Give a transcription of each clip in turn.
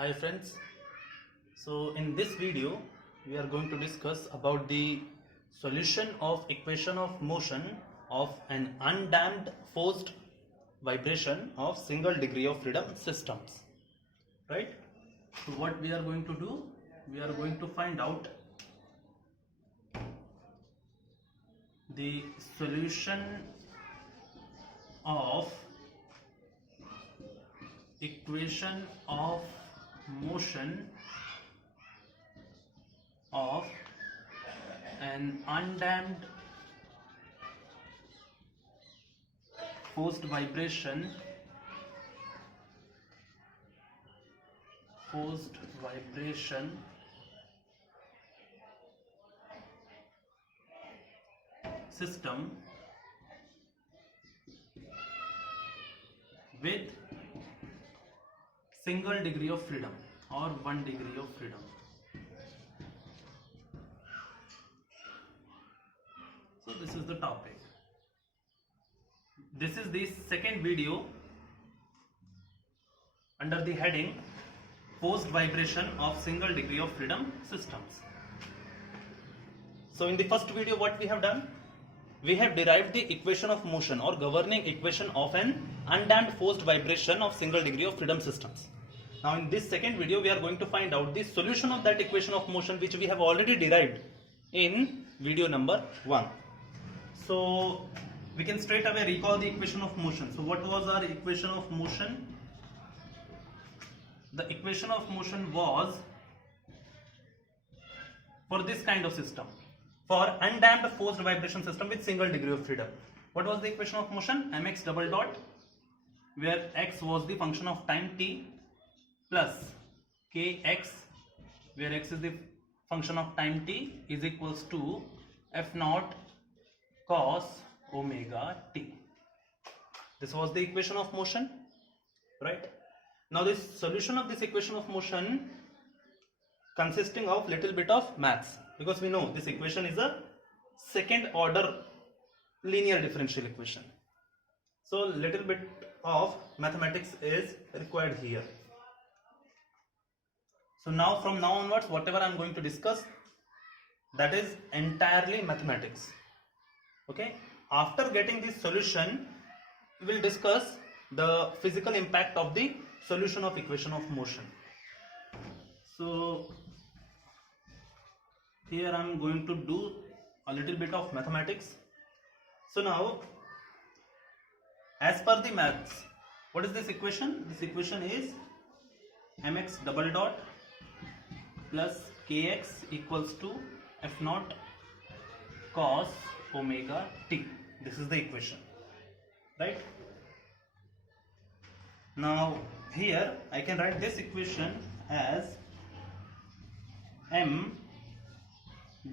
Hi friends, so in this video we are going to discuss about the solution of equation of motion of an undamped forced vibration of single degree of freedom systems, right? So what we are going to do, we are going to find out the solution of equation of motion of an undamped forced vibration system with single degree of freedom or 1 degree of freedom. So this is the topic. This is the second video under the heading forced vibration of single degree of freedom systems. So in the first video what we have done, we have derived the equation of motion or governing equation of an undamped forced vibration of single degree of freedom systems. Now in this second video we are going to find out the solution of that equation of motion which we have already derived in video number 1. So we can straight away recall the equation of motion. So what was our equation of motion? The equation of motion was for this kind of system, for undamped forced vibration system with single degree of freedom. What was the equation of motion? Mx double dot, where x was the function of time t, plus kx, where x is the function of time t, is equals to f naught cos omega t. This was the equation of motion, right? Now this solution of this equation of motion consisting of little bit of maths, because we know this equation is a second order linear differential equation. So little bit of mathematics is required here. So now from now onwards whatever I am going to discuss, that is entirely mathematics. Okay, after getting this solution we will discuss the physical impact of the solution of equation of motion. So here I am going to do a little bit of mathematics. So now, as per the maths, what is this equation? This equation is mx double dot plus kx equals to f naught cos omega t. This is the equation, right? Now here I can write this equation as m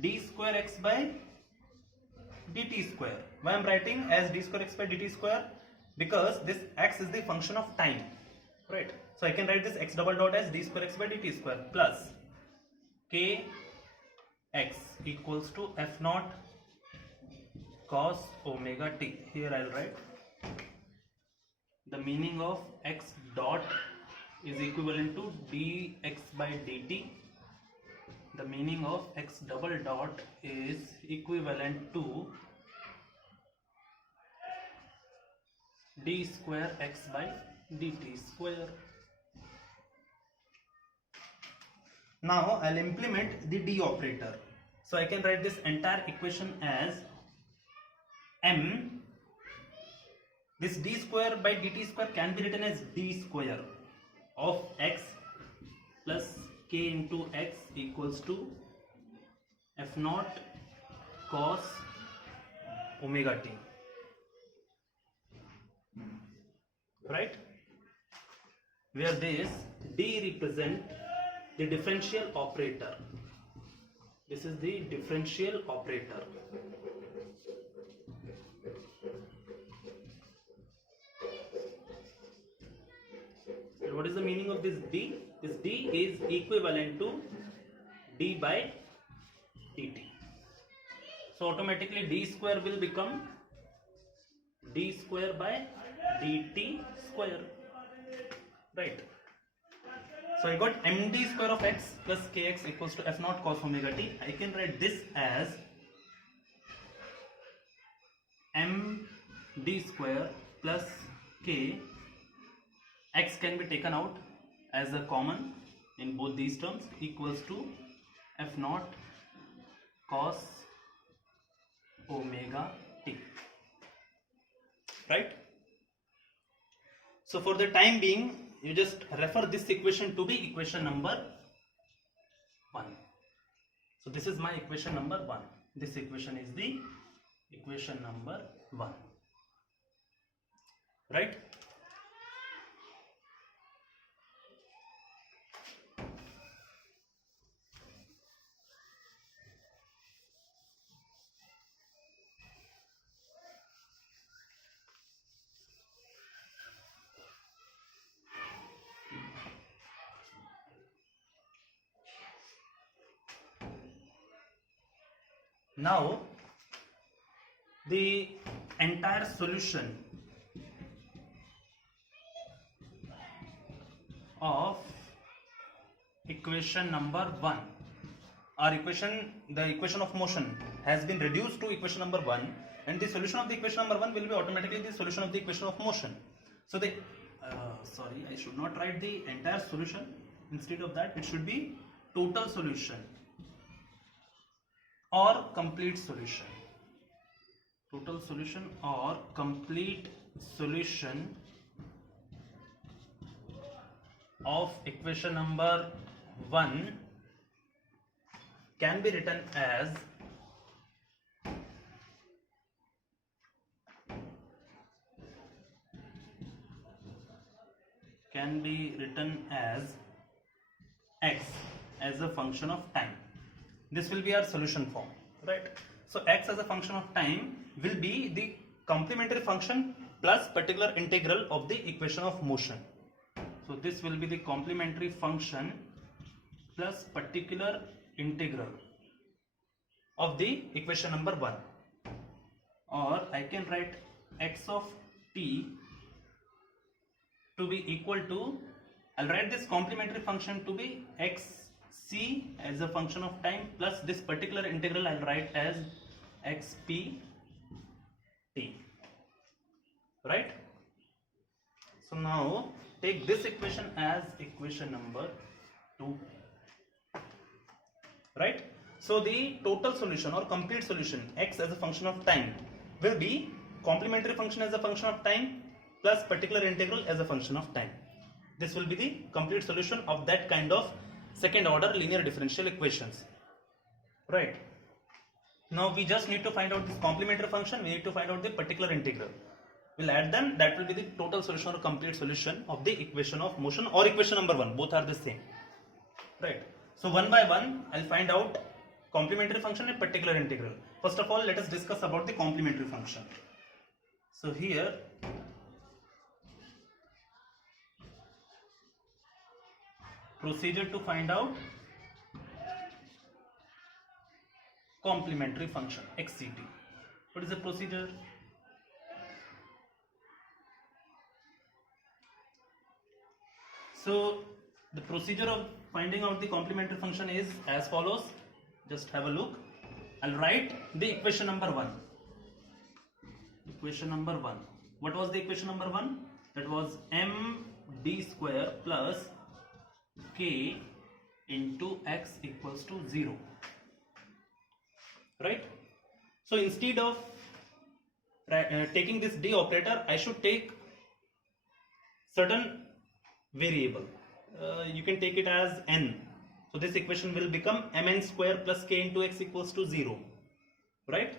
d square x by dt square. Why I am writing as d square x by dt square? Because this x is the function of time, right? So I can write this x double dot as d square x by dt square plus k x equals to f naught cos omega t. Here I will write the meaning of x dot is equivalent to dx by dt. The meaning of x double dot is equivalent to d square x by dt square. Now I'll implement the d operator. So I can write this entire equation as m, this d square by dt square can be written as d square of x plus k into x equals to f naught cos omega t, right? Where this d represent the differential operator. This is the differential operator. And what is the meaning of this d? This d is equivalent to d by dt. So automatically d square will become d square by dt square, right? So I got md square of x plus kx equals to f naught cos omega t. I can write this as md square plus k. X can be taken out as a common in both these terms equals to f naught cos omega t. Right? So for the time being, you just refer this equation to be equation number 1. So this is my equation number 1. This equation is the equation number 1. Right? Now the entire solution of equation number 1, our equation, the equation of motion has been reduced to equation number 1, and the solution of the equation number 1 will be automatically the solution of the equation of motion. So the sorry, I should not write the entire solution. Instead of that, it should be total solution or complete solution. Total solution or complete solution of equation number 1 can be written as x as a function of time. This will be our solution form, right? So x as a function of time will be the complementary function plus particular integral of the equation of motion. So this will be the complementary function plus particular integral of the equation number 1. Or I can write x of t to be equal to, I'll write this complementary function to be xc as a function of time plus this particular integral I'll write as xp t, right? So now take this equation as equation number 2, right? So the total solution or complete solution x as a function of time will be complementary function as a function of time plus particular integral as a function of time. This will be the complete solution of that kind of second order linear differential equations, right? Now we just need to find out this complementary function, we need to find out the particular integral. We'll add them, that will be the total solution or complete solution of the equation of motion or equation number 1, both are the same, right? So one by one I'll find out complementary function and particular integral. First of all, let us discuss about the complementary function. So here procedure to find out complementary function xct. What is the procedure? So the procedure of finding out the complementary function is as follows. Just have a look. I'll write the equation number 1. Equation number 1. What was the equation number 1? That was md square plus k into x equals to 0, right? So instead of taking this d operator, I should take certain variable. You can take it as n. So this equation will become mn square plus k into x equals to 0, right?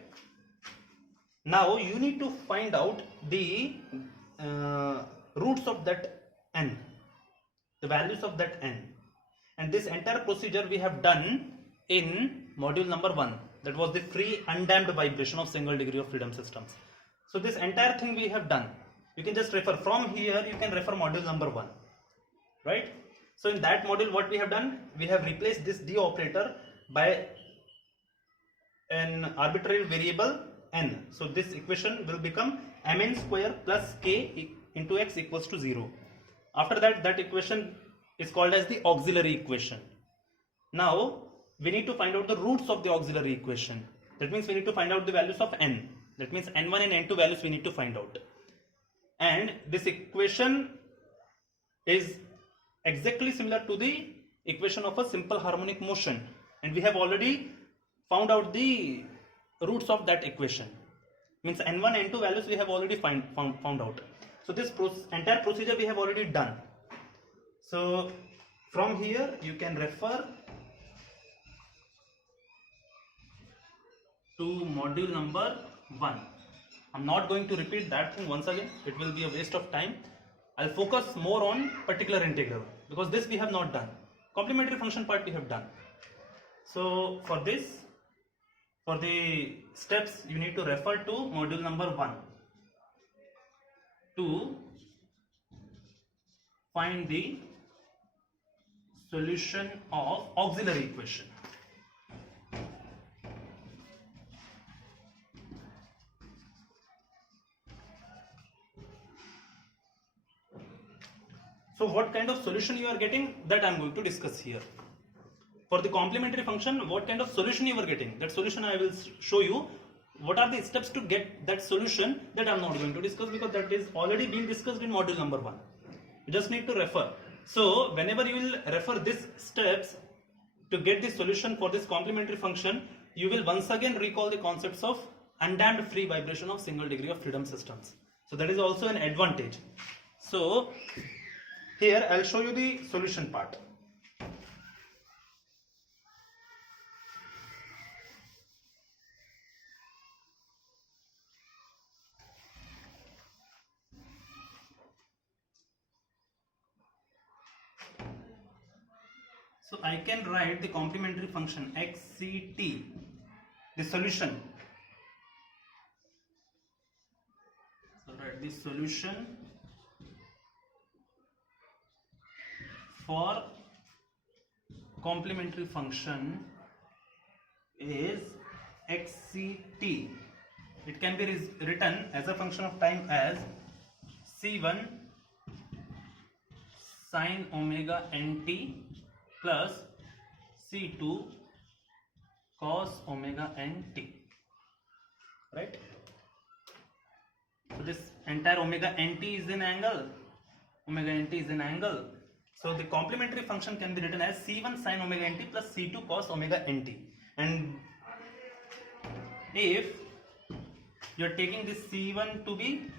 Now you need to find out the roots of that n, the values of that n, and this entire procedure we have done in module number 1, that was the free undamped vibration of single degree of freedom systems. So this entire thing we have done, you can just refer from here, you can refer module number 1, right? So in that module what we have done, we have replaced this d operator by an arbitrary variable n. So this equation will become mn square plus k into x equals to 0. After that, that equation is called as the auxiliary equation. Now we need to find out the roots of the auxiliary equation. That means we need to find out the values of n. That means n1 and n2 values we need to find out. And this equation is exactly similar to the equation of a simple harmonic motion, and we have already found out the roots of that equation. Means n1 n2 values we have already found out. So this entire procedure we have already done. So from here you can refer to module number 1. I'm not going to repeat that thing once again, it will be a waste of time. I'll focus more on particular integral because this we have not done. Complementary function part we have done. So for this, for the steps, you need to refer to module number 1 to find the solution of auxiliary equation. So what kind of solution you are getting, that I am going to discuss here. For the complementary function, what kind of solution you are getting, that solution I will show you. What are the steps to get that solution, that I am not going to discuss because that is already being discussed in module number 1. You just need to refer. So whenever you will refer these steps to get the solution for this complementary function, you will once again recall the concepts of undamped free vibration of single degree of freedom systems. So that is also an advantage. So here I will show you the solution part. So I can write the complementary function xct, the solution. So write the solution for complementary function is xct. It can be written as a function of time as c1 sine omega nt plus c2 cos omega nt, right? So this entire omega nt is an angle, omega nt is an angle. So the complementary function can be written as c1 sine omega nt plus c2 cos omega nt. And if you are taking this c1 to be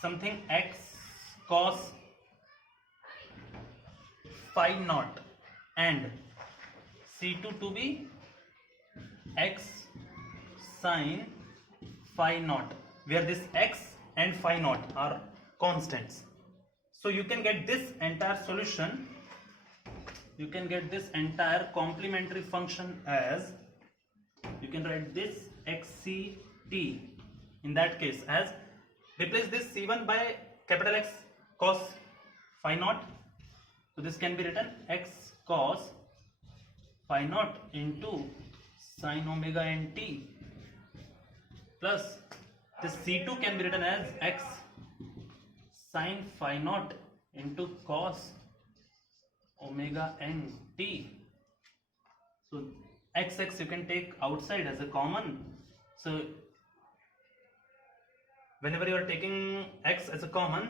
something x cos phi naught and c2 to be x sine phi naught, where this x and phi naught are constants. So you can get this entire solution, you can get this entire complementary function as, you can write this xct in that case as, replace this c1 by capital X cos phi naught. So this can be written x cos phi naught into sine omega nt plus this c2 can be written as x sine phi naught into cos omega nt. So x you can take outside as a common. So whenever you are taking x as a common,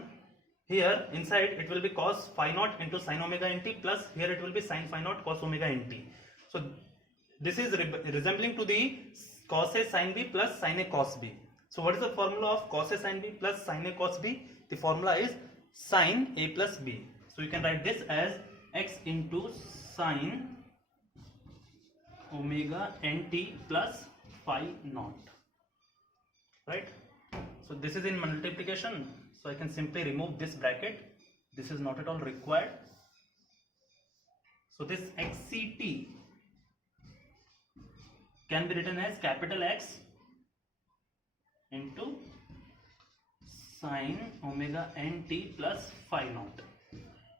here inside it will be cos phi naught into sine omega nt plus here it will be sine phi naught cos omega nt. So this is resembling to the cos a sine b plus sine a cos b. So what is the formula of cos a sine b plus sine a cos b? The formula is sine a plus b. So you can write this as x into sine omega nt plus phi naught, right? So this is in multiplication, so I can simply remove this bracket. This is not at all required. So this xct can be written as capital X into sine omega nt plus phi naught.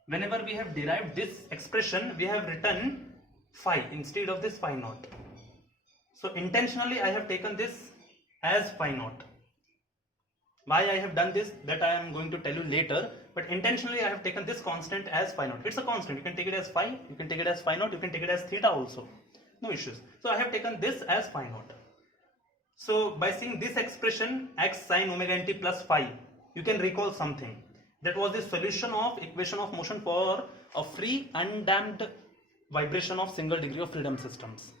Whenever we have derived this expression, we have written phi instead of this phi naught. So intentionally I have taken this as phi naught. Why I have done this, that I am going to tell you later. but intentionally I have taken this constant as phi naught. It's a constant, you can take it as phi, you can take it as phi naught, you can take it as theta also, no issues. So I have taken this as phi naught. So by seeing this expression x sine omega nt plus phi, you can recall something. That was the solution of equation of motion for a free undamped vibration of single degree of freedom systems.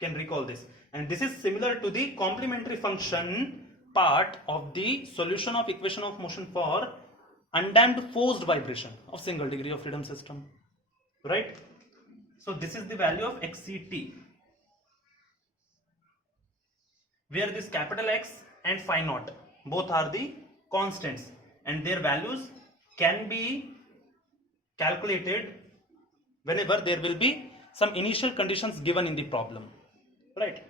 You can recall this, and this is similar to the complementary function part of the solution of equation of motion for undamped forced vibration of single degree of freedom system, right? So this is the value of xct, where this capital X and phi naught both are the constants, and their values can be calculated whenever there will be some initial conditions given in the problem, right?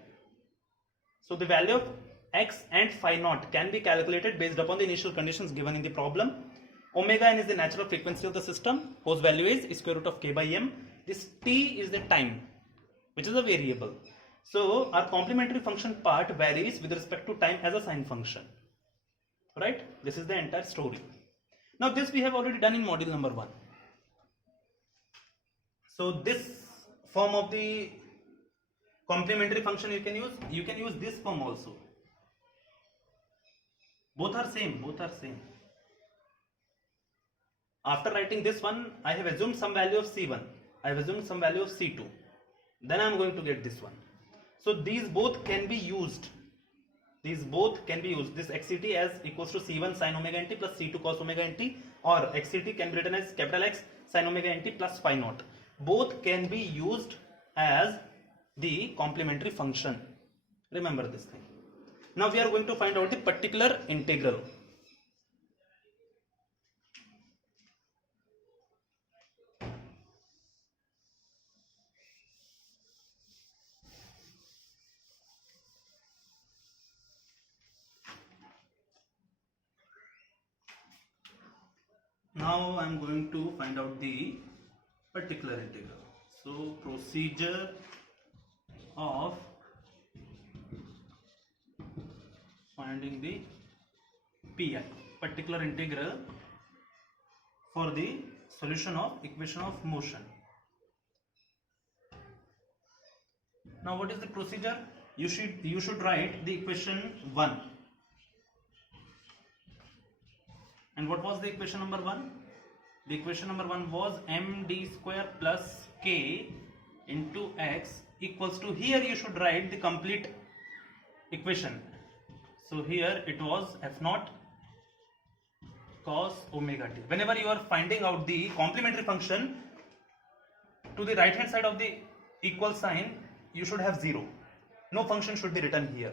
So the value of x and phi naught can be calculated based upon the initial conditions given in the problem. Omega n is the natural frequency of the system, whose value is square root of k by m. This t is the time, which is a variable. So our complementary function part varies with respect to time as a sine function, right? This is the entire story. Now this we have already done in module number 1. So this form of the complementary function you can use this form also. Both are same. After writing this one, I have assumed some value of C1, I have assumed some value of C2, then I am going to get this one. So these both can be used. This xct as equals to C1 sin omega nt plus C2 cos omega nt, or xct can be written as capital X sin omega nt plus phi naught. Both can be used as the complementary function. Remember this thing. Now we are going to find out the particular integral. Now I am going to find out the particular integral. So procedure of finding the PI, particular integral for the solution of equation of motion. Now what is the procedure? You should write the equation 1. And what was the equation number 1? The equation number 1 was md square plus k into x equals to, here you should write the complete equation. So here it was f naught cos omega t. Whenever you are finding out the complementary function, to the right hand side of the equal sign you should have 0. No function should be written here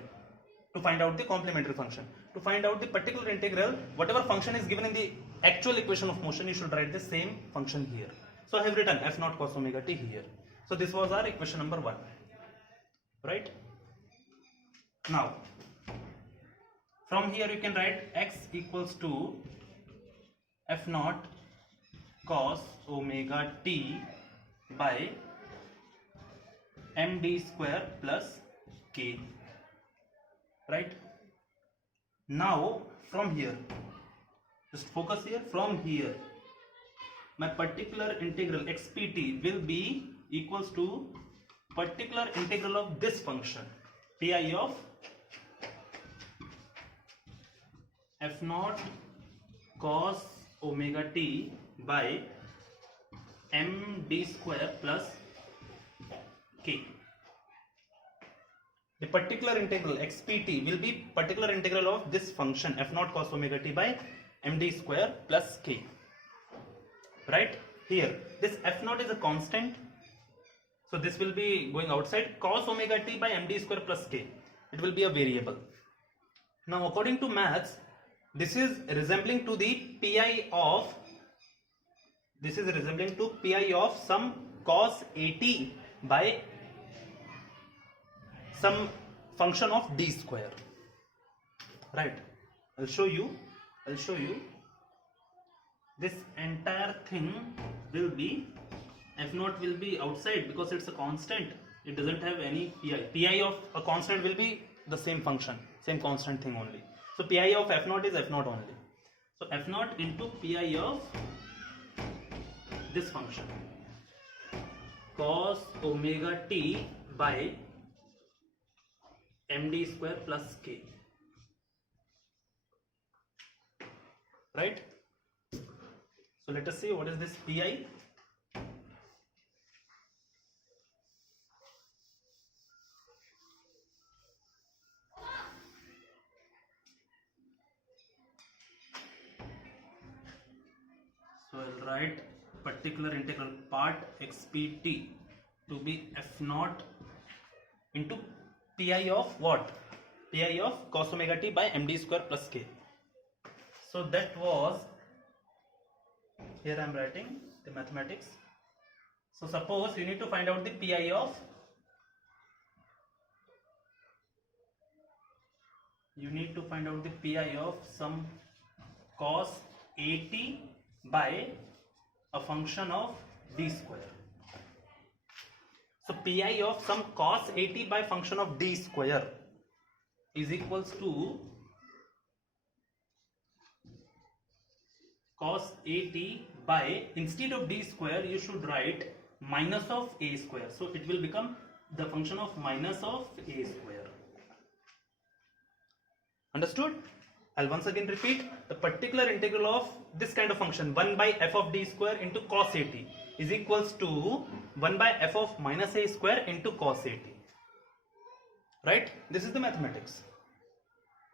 to find out the complementary function. To find out the particular integral, whatever function is given in the actual equation of motion, you should write the same function here. So I have written f naught cos omega t here. So this was our equation number 1, right? Now from here you can write x equals to f naught cos omega t by md square plus k, right? Now from here, just focus here, from here my particular integral xpt will be equals to particular integral of this function pi of f naught cos omega t by md square plus k. The particular integral xpt will be particular integral of this function f naught cos omega t by md square plus k, right? Here this f naught is a constant, so this will be going outside. Cos omega t by md square plus k, it will be a variable. Now according to maths, this is resembling to the pi of some cos at by some function of d square, right? I'll show you this entire thing will be, f naught will be outside because it's a constant, it doesn't have any pi of a constant will be the same function, same constant thing only. So pi of f naught is f naught only. So f naught into pi of this function cos omega t by md square plus k, right? So let us see what is this pi. So I'll write particular integral part xpt to be f naught into pi of what? Pi of cos omega t by md square plus k. So that was, here I am writing the mathematics. So suppose you need to find out the pi of, you need to find out the pi of some cos 80 by a function of d square. So pi of some cos 80 by function of d square is equals to cos 80 by, instead of d square you should write minus of a square. So it will become the function of minus of a square. Understood? I'll once again repeat, the particular integral of this kind of function 1 by f of d square into cos 80 is equals to 1 by f of minus a square into cos 80. Right? This is the mathematics.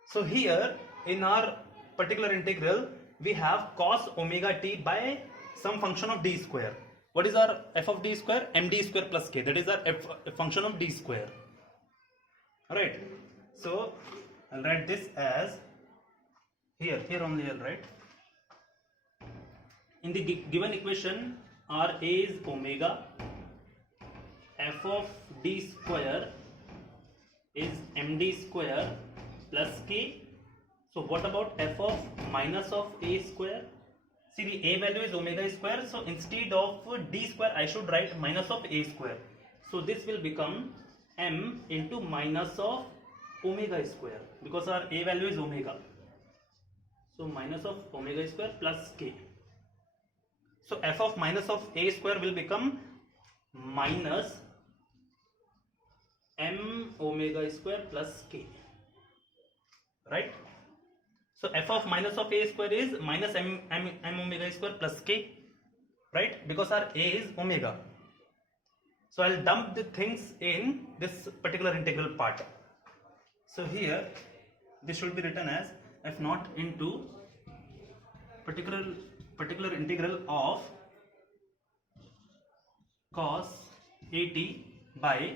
So here in our particular integral we have cos omega t by some function of d square. What is our f of d square? md square plus k. That is our function of d square. Alright. So I'll write this as here only I'll write. In the given equation, Ra is omega, f of d square is md square plus k. So what about f of minus of a square? See, the a value is omega square, so instead of d square I should write minus of a square. So this will become m into minus of omega square because our a value is omega. So minus of omega square plus k. So f of minus of a square will become minus m omega square plus k. Right? So f of minus of a square is minus m omega square plus k. Right? Because our a is omega. So I'll dump the things in this particular integral part. So here this should be written as f naught into particular integral of cos 80 by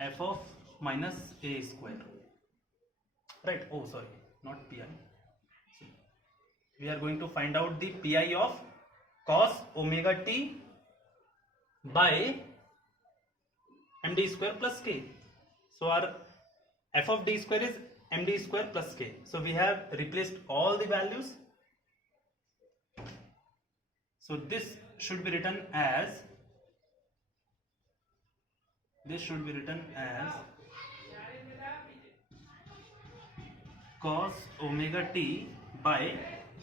f of minus a square. Right? Oh, sorry, not pi. We are going to find out the pi of cos omega t by md square plus k. So our f of d square is md square plus k. So we have replaced all the values. So this should be written as cos omega t by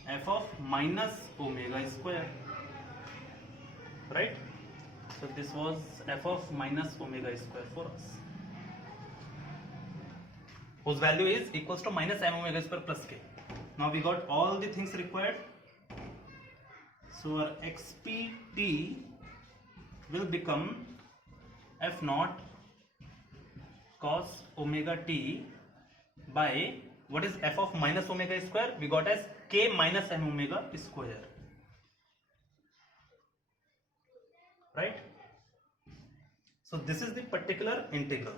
f of minus omega square. Right? So this was f of minus omega square for us, whose value is equals to minus m omega square plus k. Now we got all the things required. So our xpt will become f naught cos omega t by, what is f of minus omega square? We got as k minus m omega square. Right? So this is the particular integral.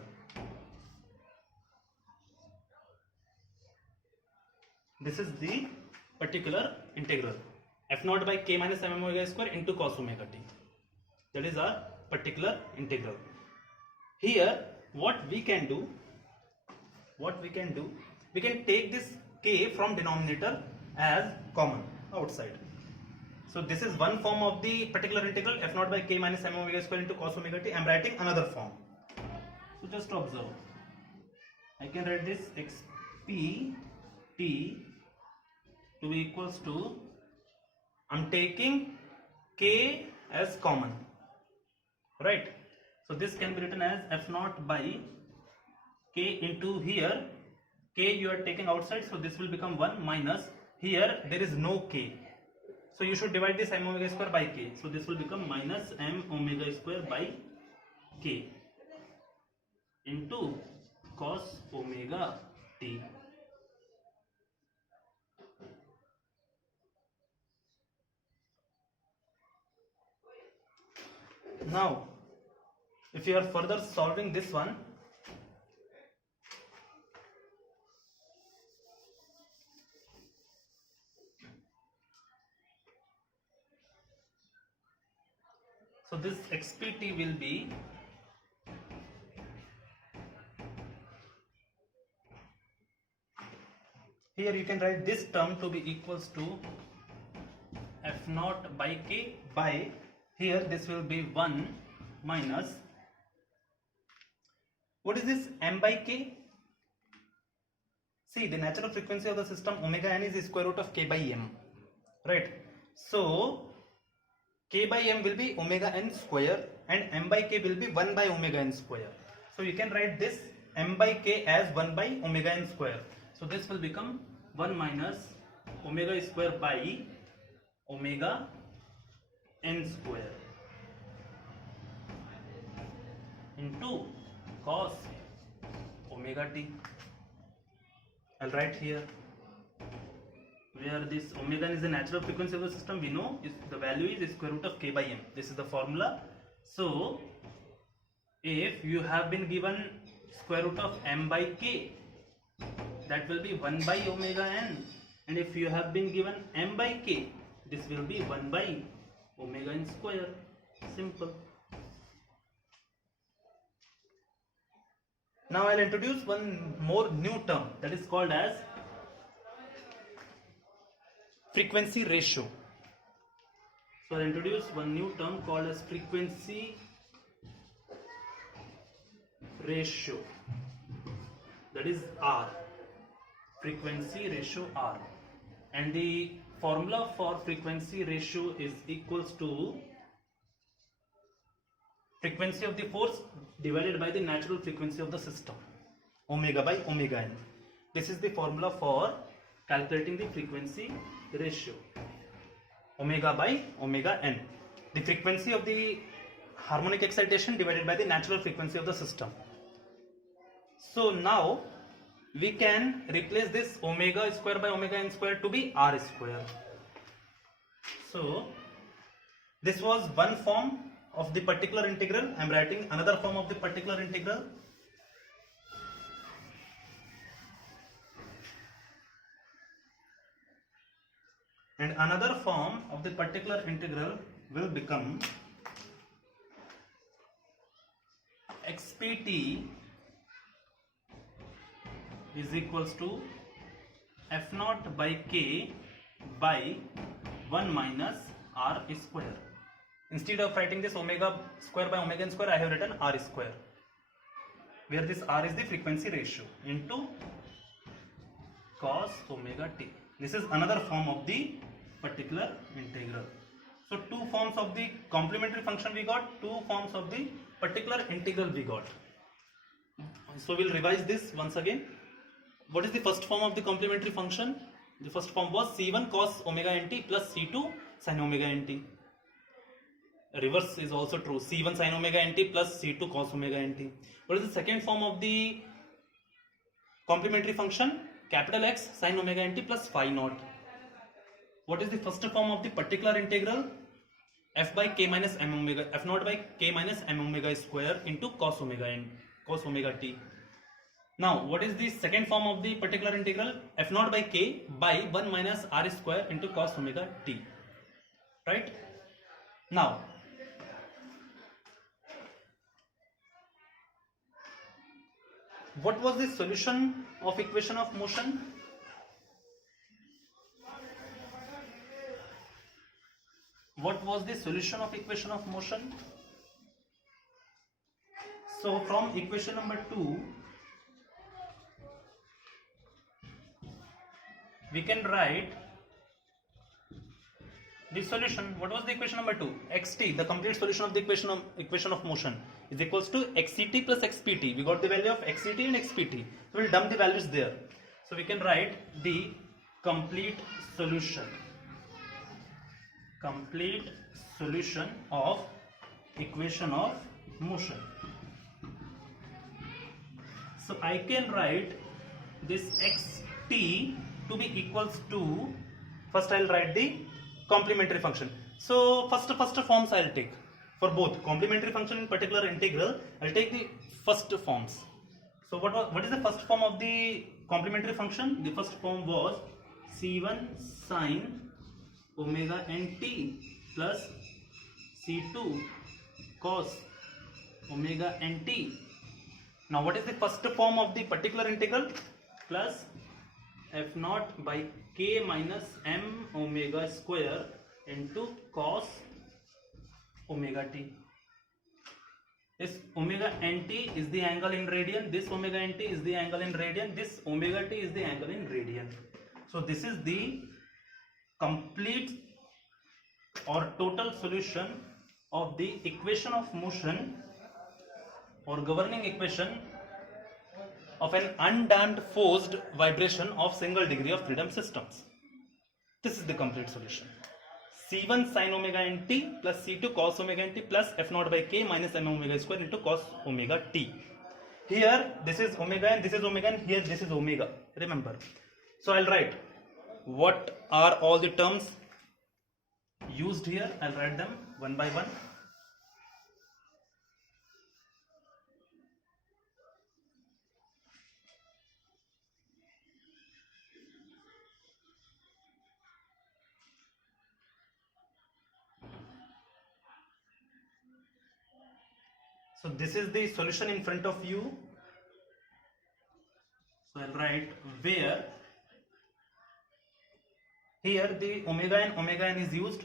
This is the particular integral, f naught by k minus m omega square into cos omega t. That is our particular integral. Here what we can do, we can take this k from denominator as common outside. So this is one form of the particular integral, f naught by k minus m omega square into cos omega t. I am writing another form. So just observe. I can write this xp t to be equals to, I'm taking k as common, right? So this can be written as f naught by k into here, k you are taking outside, so this will become 1 minus, here there is no k, so you should divide this m omega square by k, so this will become minus m omega square by k into cos omega t. Now if you are further solving this one, so this xpt will be here, you can write this term to be equals to f naught by k by, here this will be 1 minus, what is this m by k? See, the natural frequency of the system omega n is the square root of k by m, right? So k by m will be omega n square and m by k will be 1 by omega n square. So you can write this m by k as 1 by omega n square. So this will become 1 minus omega square by omega n square into cos omega t. I'll write here, where this omega is the natural frequency of the system, we know is the value is square root of k by m. This is the formula. So if you have been given square root of m by k, that will be 1 by omega n, and if you have been given m by k, this will be 1 by omega n square. Simple. Now I'll introduce one more new term, that is called as frequency ratio. So I'll introduce one new term called as frequency ratio, that is R, frequency ratio R, and the formula for frequency ratio is equals to frequency of the force divided by the natural frequency of the system, omega by omega n. This is the formula for calculating the frequency ratio, omega by omega n, the frequency of the harmonic excitation divided by the natural frequency of the system. So now we can replace this omega square by omega n square to be r square. So this was one form of the particular integral. I am writing another form of the particular integral. And another form of the particular integral will become xpt is equals to f naught by k by 1 minus r square. Instead of writing this omega square by omega n square, I have written r square, where this r is the frequency ratio, into cos omega t. This is another form of the particular integral. So two forms of the complementary function we got, two forms of the particular integral we got. So we'll revise this once again. What is the first form of the complementary function? The first form was c1 cos omega nt plus c2 sin omega nt. Reverse is also true, c1 sin omega nt plus c2 cos omega nt. What is the second form of the complementary function? Capital X sin omega nt plus phi naught. What is the first form of the particular integral? F by k minus m omega, f naught by k minus m omega square into cos omega n, cos omega t. Now what is the second form of the particular integral? F naught by k by 1 minus r square into cos omega t. Right? Now what was the solution of equation of motion? What was the solution of equation of motion? So from equation number 2, we can write The solution, what was the equation number 2? Xt, the complete solution of the equation of motion, is equals to xct plus xpt. We got the value of xct and xpt. So we'll dump the values there. So we can write the complete solution of equation of motion. So I can write this xt to be equals to, first I'll write the complementary function. So first forms I'll take for both complementary function in particular integral. I'll take the first forms. So what is the first form of the complementary function? The first form was c1 sine omega nt plus c2 cos omega nt. Now what is the first form of the particular integral? Plus f naught by k minus m omega square into cos omega t. This omega nt is the angle in radian, this omega nt is the angle in radian, this omega t is the angle in radian. So this is the complete or total solution of the equation of motion or governing equation of an undamped forced vibration of single degree of freedom systems. This is the complete solution. C1 sin omega nt plus C2 cos omega nt plus f naught by k minus m omega square into cos omega t. Here this is omega and this is omega, and here this is omega. Remember. So I'll write what are all the terms used here. I'll write them one by one. So this is the solution in front of you. So I'll write where here the omega n is used.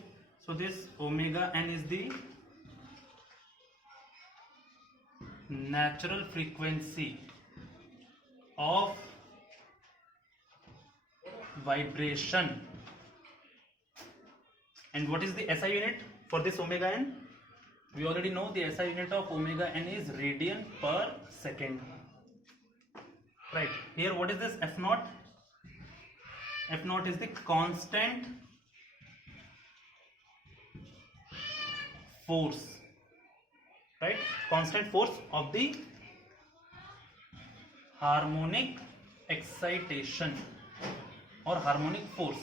So this omega n is the natural frequency of vibration. And what is the SI unit for this omega n? We already know the SI unit of omega n is radian per second. Right. Here what is this F naught? F naught is the constant force. Right? Constant force of the harmonic excitation or harmonic force.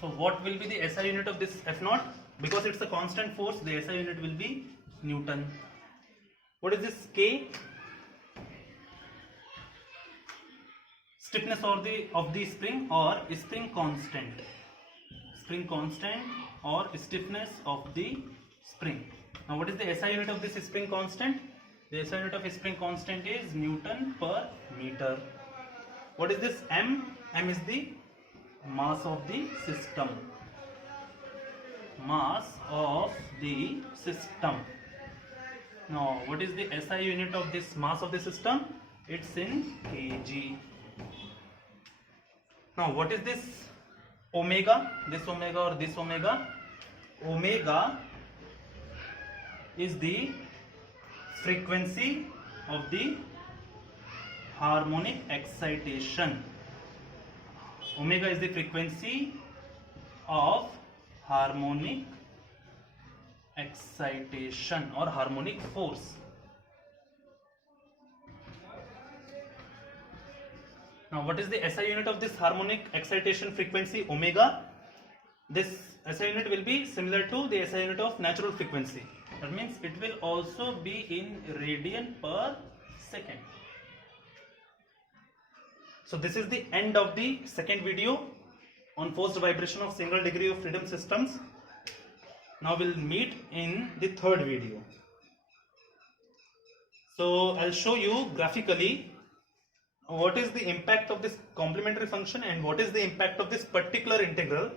So what will be the SI unit of this F naught? Because it's a constant force, the SI unit will be Newton. What is this K? Stiffness of the spring or spring constant. Spring constant or stiffness of the spring. Now what is the SI unit of this spring constant? The SI unit of spring constant is Newton per meter. What is this M? M is the mass of the system. Mass of the system. Now what is the SI unit of this mass of the system? It's in kg. Now what is this omega? This omega or this omega? Omega is the frequency of the harmonic excitation. Omega is the frequency of harmonic excitation or harmonic force. Now what is the SI unit of this harmonic excitation frequency omega? This SI unit will be similar to the SI unit of natural frequency. That means it will also be in radian per second. So this is the end of the second video on forced vibration of single degree of freedom systems. Now we'll meet in the third video. So I'll show you graphically what is the impact of this complementary function and what is the impact of this particular integral